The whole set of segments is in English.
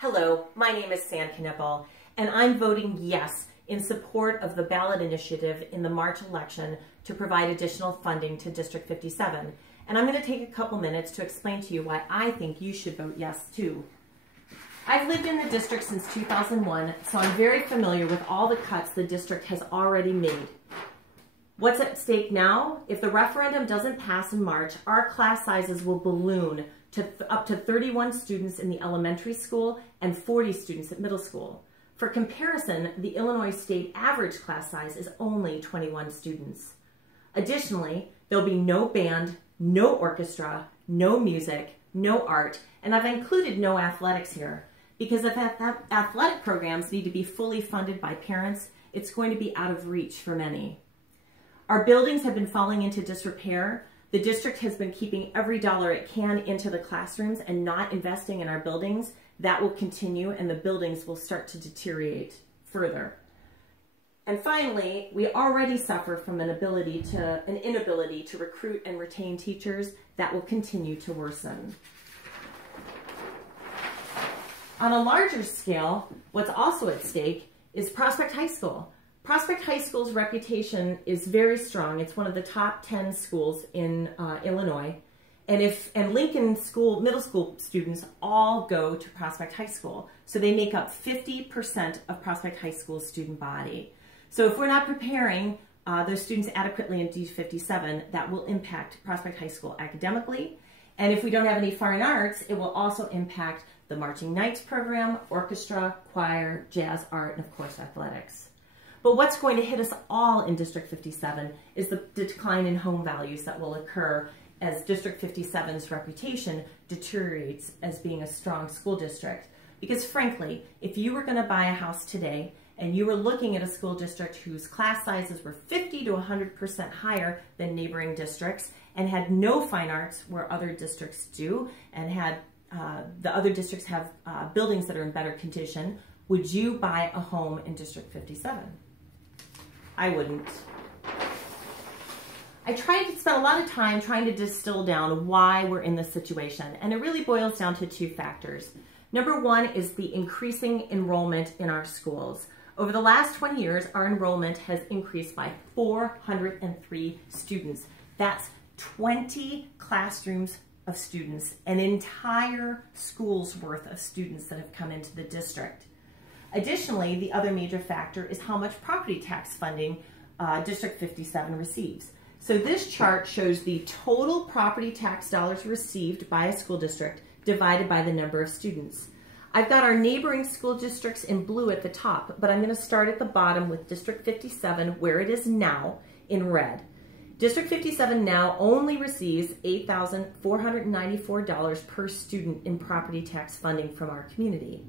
Hello, my name is San Knipple, and I'm voting yes in support of the ballot initiative in the March election to provide additional funding to District 57. And I'm going to take a couple minutes to explain to you why I think you should vote yes too. I've lived in the district since 2001, so I'm very familiar with all the cuts the district has already made. What's at stake now? If the referendum doesn't pass in March, our class sizes will balloon to up to 31 students in the elementary school and 40 students at middle school. For comparison, the Illinois state average class size is only 21 students. Additionally, there'll be no band, no orchestra, no music, no art, and I've included no athletics here, because if athletic programs need to be fully funded by parents, it's going to be out of reach for many. Our buildings have been falling into disrepair. The district has been keeping every dollar it can into the classrooms and not investing in our buildings. That will continue, and the buildings will start to deteriorate further. And finally, we already suffer from an inability to recruit and retain teachers. That will continue to worsen. On a larger scale, what's also at stake is Prospect High School. Prospect High School's reputation is very strong. It's one of the top 10 schools in Illinois. And Lincoln School, middle school students all go to Prospect High School. So they make up 50% of Prospect High School's student body. So if we're not preparing those students adequately in D57, that will impact Prospect High School academically. And if we don't have any fine arts, it will also impact the Marching Knights program, orchestra, choir, jazz, art, and of course athletics. But what's going to hit us all in District 57 is the decline in home values that will occur as District 57's reputation deteriorates as being a strong school district. Because frankly, if you were going to buy a house today and you were looking at a school district whose class sizes were 50 to 100% higher than neighboring districts and had no fine arts where other districts do, and had the other districts have buildings that are in better condition, would you buy a home in District 57? I wouldn't. I tried to spend a lot of time trying to distill down why we're in this situation, and it really boils down to two factors. Number one is the increasing enrollment in our schools. Over the last 20 years, our enrollment has increased by 403 students. That's 20 classrooms of students, an entire school's worth of students that have come into the district. Additionally, the other major factor is how much property tax funding District 57 receives. So this chart shows the total property tax dollars received by a school district divided by the number of students. I've got our neighboring school districts in blue at the top, but I'm going to start at the bottom with District 57, where it is now, in red. District 57 now only receives $8,494 per student in property tax funding from our community.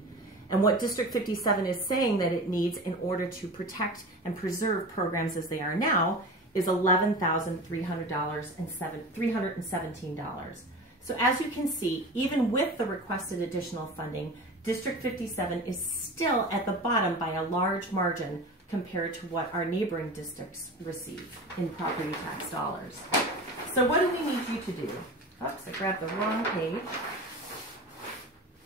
And what District 57 is saying that it needs in order to protect and preserve programs as they are now is $11,317. So as you can see, even with the requested additional funding, District 57 is still at the bottom by a large margin compared to what our neighboring districts receive in property tax dollars. So what do we need you to do? Oops, I grabbed the wrong page.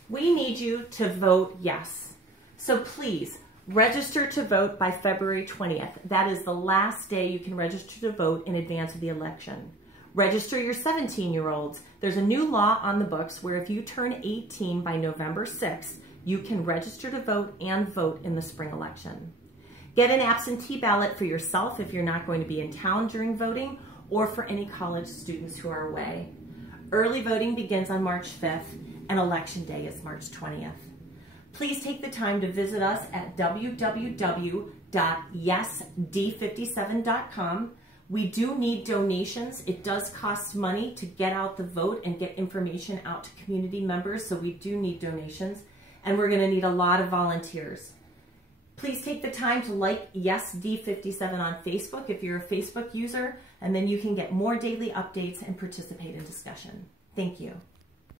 We need you to vote yes. So please register to vote by February 20th. That is the last day you can register to vote in advance of the election. Register your 17-year-olds. There's a new law on the books where if you turn 18 by November 6th, you can register to vote and vote in the spring election. Get an absentee ballot for yourself if you're not going to be in town during voting, or for any college students who are away. Early voting begins on March 5th, and Election Day is March 20th. Please take the time to visit us at www.yesd57.com. We do need donations. It does cost money to get out the vote and get information out to community members, so we do need donations, and we're going to need a lot of volunteers. Please take the time to like Yes D57 on Facebook if you're a Facebook user, and then you can get more daily updates and participate in discussion. Thank you.